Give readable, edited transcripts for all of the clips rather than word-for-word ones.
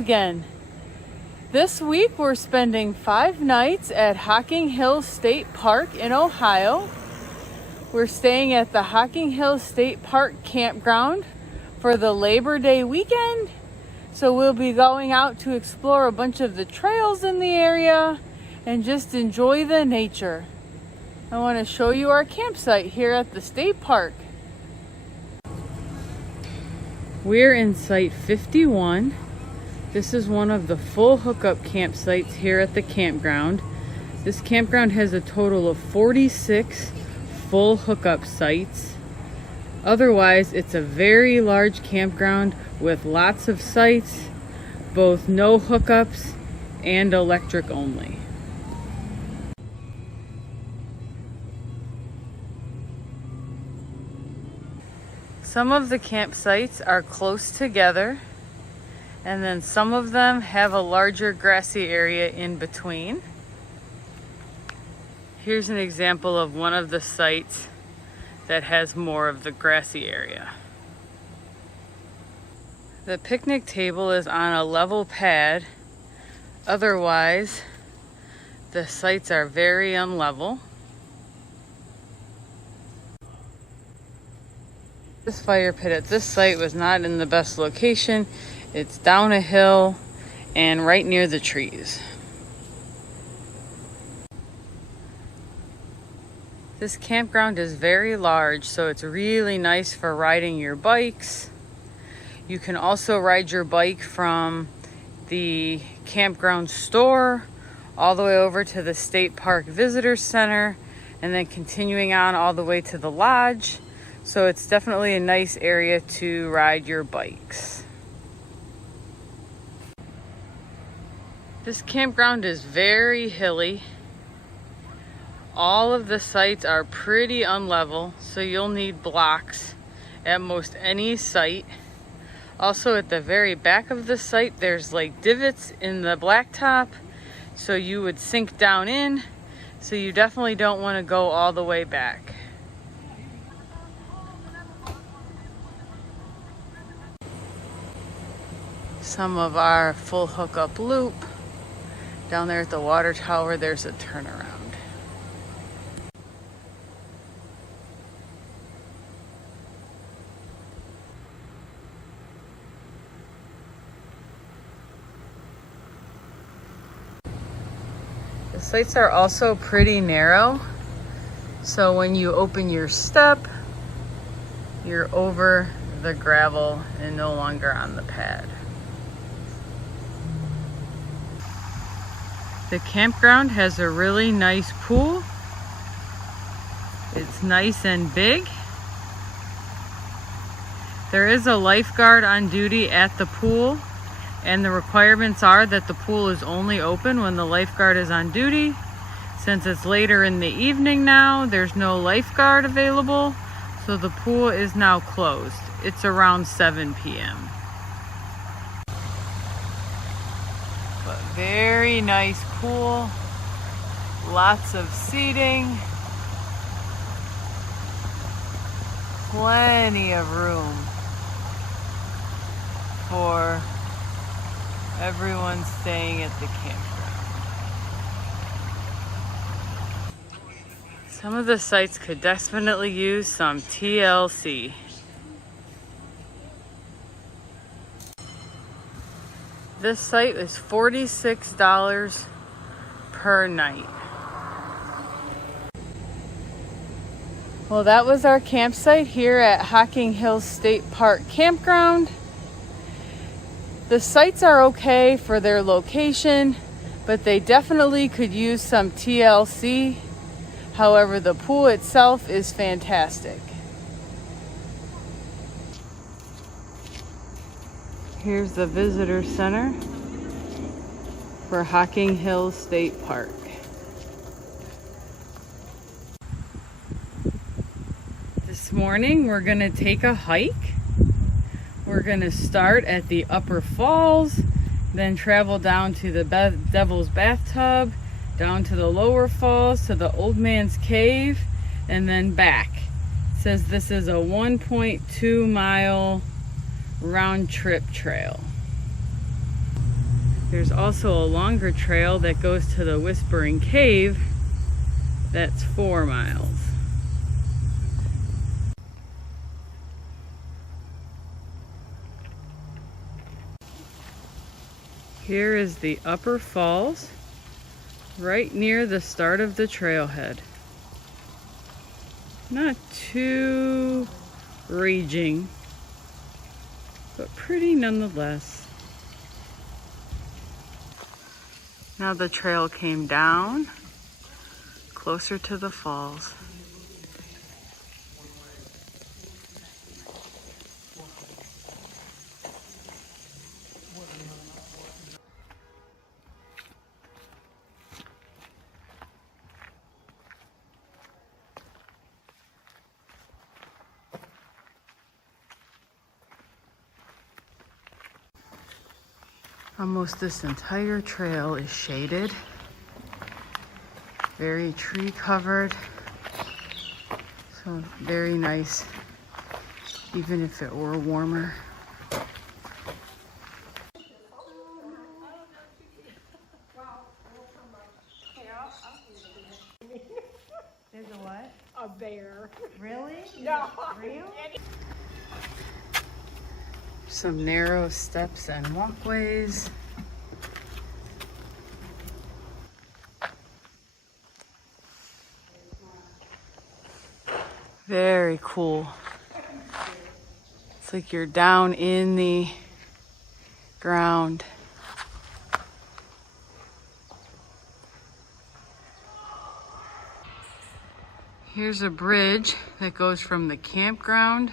again. This week we're spending 5 nights at Hocking Hills State Park in Ohio. We're staying at the Hocking Hills State Park Campground for the Labor Day weekend. So we'll be going out to explore a bunch of the trails in the area and just enjoy the nature. I want to show you our campsite here at the state park. We're in site 51. This is one of the full hookup campsites here at the campground. This campground has a total of 46 full hookup sites. Otherwise, it's a very large campground with lots of sites, both no hookups and electric only. Some of the campsites are close together, and then some of them have a larger grassy area in between. Here's an example of one of the sites that has more of the grassy area. The picnic table is on a level pad. Otherwise, the sites are very unlevel. This fire pit at this site was not in the best location. It's down a hill and right near the trees. This campground is very large, so it's really nice for riding your bikes. You can also ride your bike from the campground store all the way over to the State Park Visitor Center and then continuing on all the way to the lodge. So it's definitely a nice area to ride your bikes. This campground is very hilly. All of the sites are pretty unlevel, so you'll need blocks at most any site. Also, at the very back of the site, there's like divots in the blacktop, so you would sink down in, so you definitely don't want to go all the way back. Some of our full hookup loop. Down there at the water tower, there's a turnaround. The sites are also pretty narrow, so when you open your step, you're over the gravel and no longer on the pad. The campground has a really nice pool. It's nice and big. There is a lifeguard on duty at the pool, and the requirements are that the pool is only open when the lifeguard is on duty. Since it's later in the evening now, there's no lifeguard available, so the pool is now closed. It's around 7 p.m. But very nice pool, lots of seating, plenty of room for everyone staying at the campground. Some of the sites could definitely use some TLC. This site is $46 per night. Well, that was our campsite here at Hocking Hills State Park Campground. The sites are okay for their location, but they definitely could use some TLC. However, the pool itself is fantastic. Here's the visitor center for Hocking Hills State Park. This morning we're gonna take a hike. We're gonna start at the Upper Falls, then travel down to the Devil's Bathtub, down to the Lower Falls, to the Old Man's Cave, and then back. It says this is a 1.2 mile round trip trail. There's also a longer trail that goes to the Whispering Cave. That's 4 miles. Here is the Upper Falls, right near the start of the trailhead. Not too raging, but pretty nonetheless. Now the trail came down closer to the falls. Almost this entire trail is shaded, very tree covered, so very nice, even if it were warmer. There's a what? A bear. Really? No. Real? Some narrow steps and walkways. Very cool. It's like you're down in the ground. Here's a bridge that goes from the campground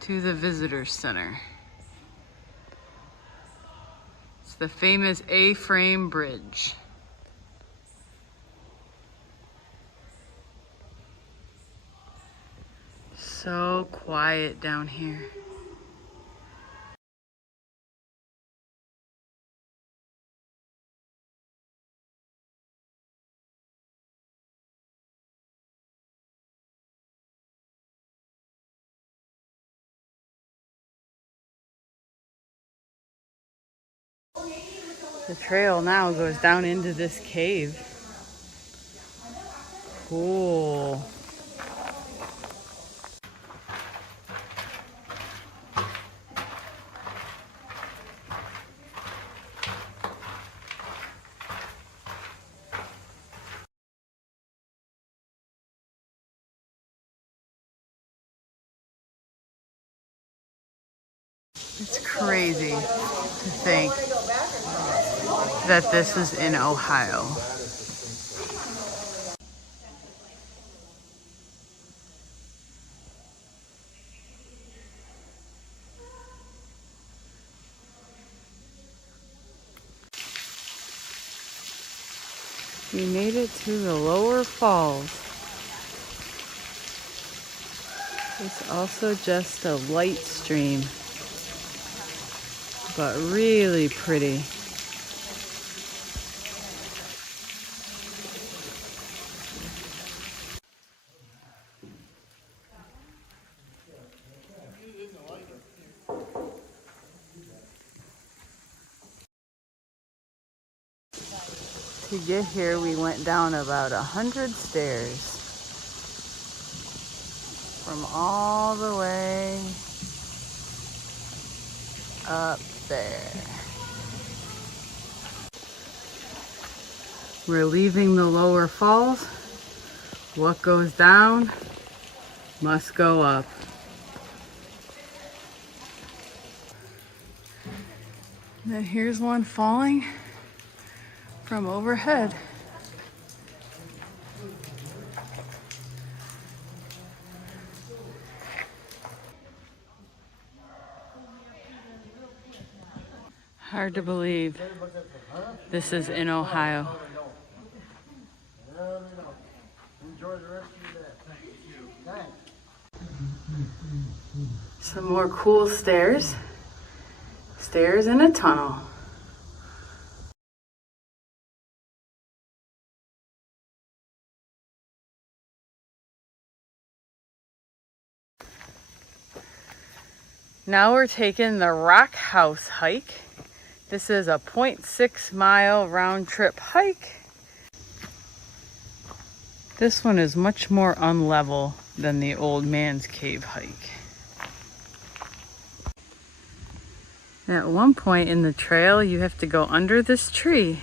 to the visitor center. It's the famous A-frame bridge. So quiet down here. The trail now goes down into this cave. Cool. It's crazy to think that this is in Ohio. We made it to the lower falls. It's also just a light stream, but really pretty. To get here, we went down about 100 stairs from all the way up there. We're leaving the lower falls. What goes down must go up. Then here's one falling from overhead. Hard to believe this is in Ohio. Some more cool stairs. Stairs in a tunnel. Now we're taking the Rockhouse hike This is a 0.6 mile round trip hike. This one is much more unlevel than the Old Man's Cave hike. At one point in the trail, you have to go under this tree.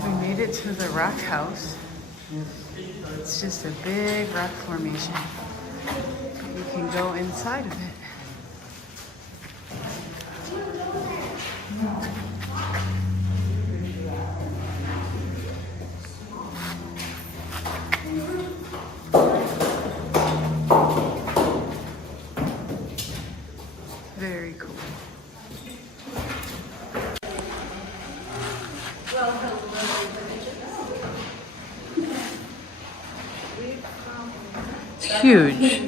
We made it to the Rockhouse. It's just a big rock formation. You can go inside of it. Very cool. It's huge.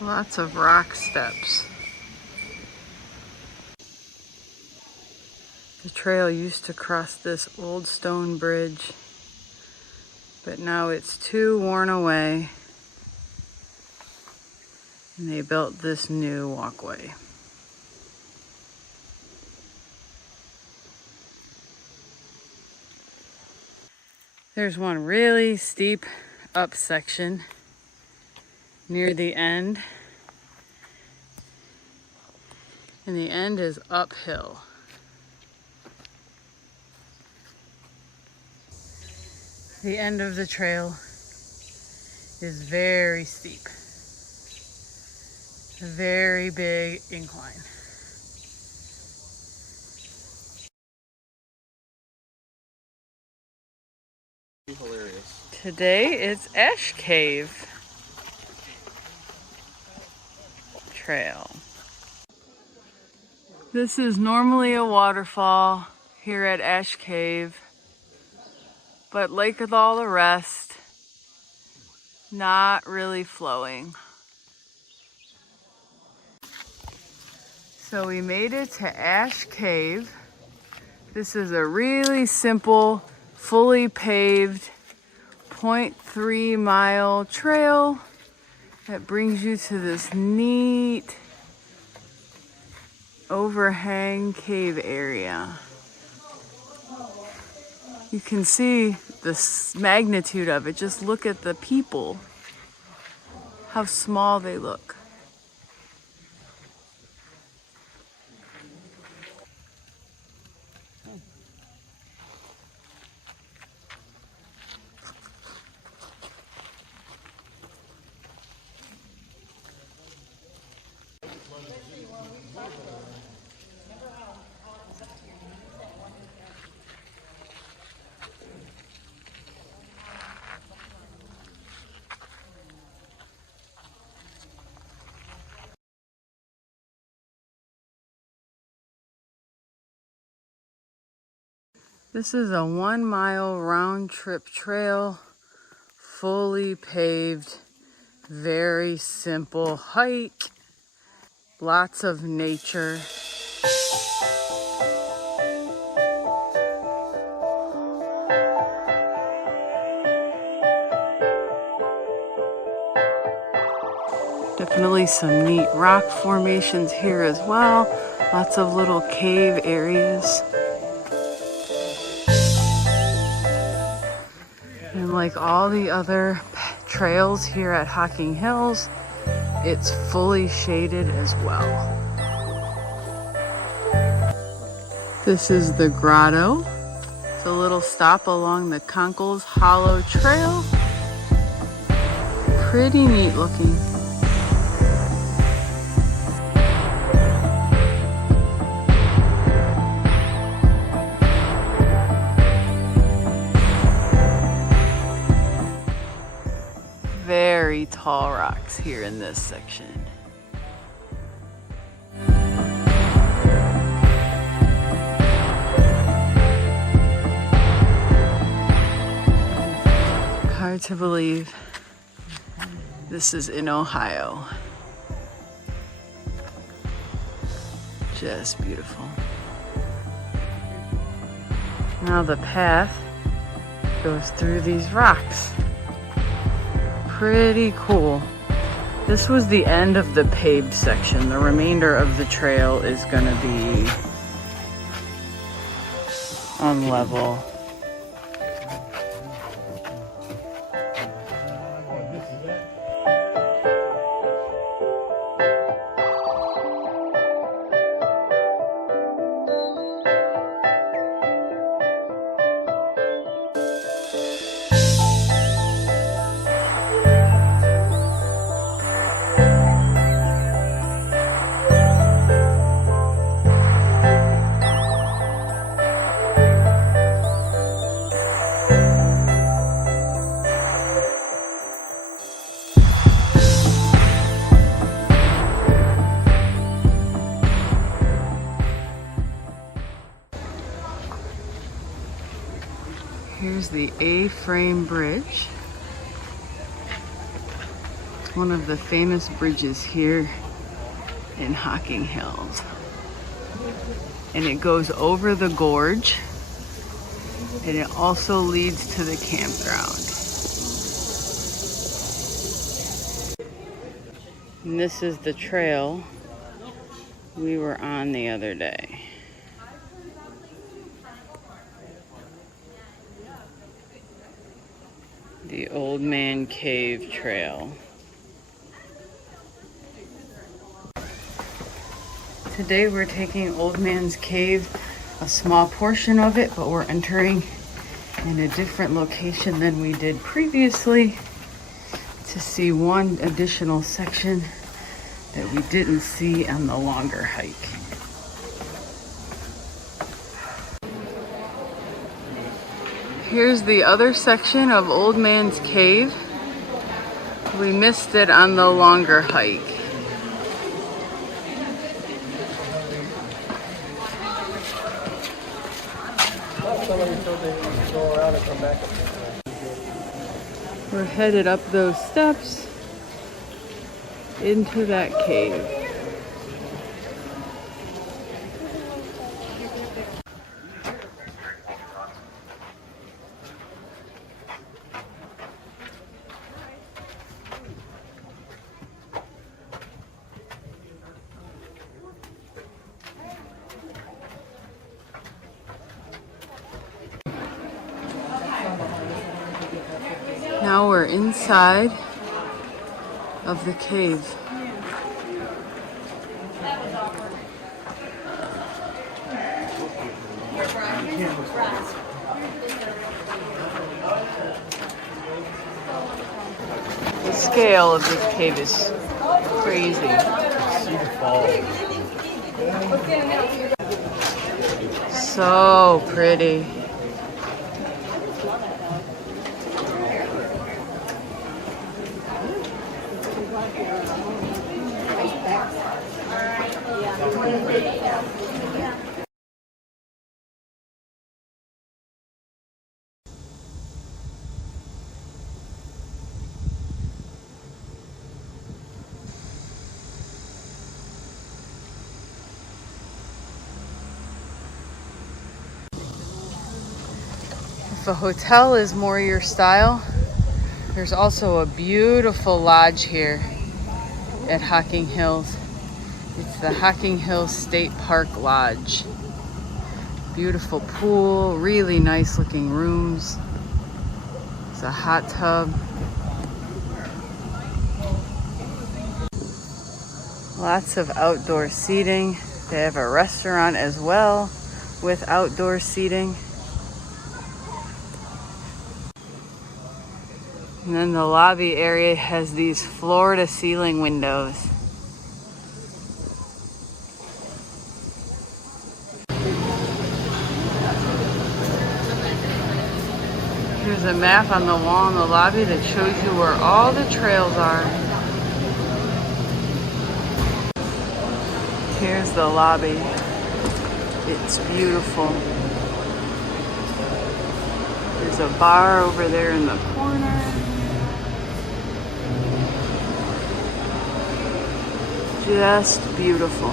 Lots of rock steps. The trail used to cross this old stone bridge, but now it's too worn away, and they built this new walkway. There's one really steep up section near the end, and the end is uphill. The end of the trail is very steep, a very big incline. Hilarious. Today it's Ash Cave Trail. This is normally a waterfall here at Ash Cave, but like with all the rest, not really flowing. So we made it to Ash Cave. This is a really simple, fully paved 0.3 mile trail that brings you to this neat overhang cave area. You can see the magnitude of it. Just look at the people, how small they look. This is a 1 mile round trip trail, fully paved, very simple hike, lots of nature. Definitely some neat rock formations here as well, lots of little cave areas. And like all the other trails here at Hocking Hills, It's fully shaded as well. This is the grotto. It's a little stop along the Conkle's Hollow Trail. Pretty neat looking. Very tall rocks here in this section. Hard to believe this is in Ohio. Just beautiful. Now the path goes through these rocks. Pretty cool. This was the end of the paved section. The remainder of the trail is gonna be on level. Here's the A-frame bridge. It's one of the famous bridges here in Hocking Hills. And it goes over the gorge, and it also leads to the campground. And this is the trail we were on the other day. The Old Man Cave Trail. Today we're taking Old Man's Cave, a small portion of it, but we're entering in a different location than we did previously to see one additional section that we didn't see on the longer hike. Here's the other section of Old Man's Cave. We missed it on the longer hike. We're headed up those steps into that cave. Now we're inside of the cave. The scale of this cave is crazy. So pretty. If a hotel is more your style, there's also a beautiful lodge here at Hocking Hills. It's the Hocking Hills State Park Lodge. Beautiful pool, really nice looking rooms. It's a hot tub. Lots of outdoor seating. They have a restaurant as well with outdoor seating. And then the lobby area has these floor-to-ceiling windows. Here's a map on the wall in the lobby that shows you where all the trails are. Here's the lobby. It's beautiful. There's a bar over there in the corner. Just beautiful.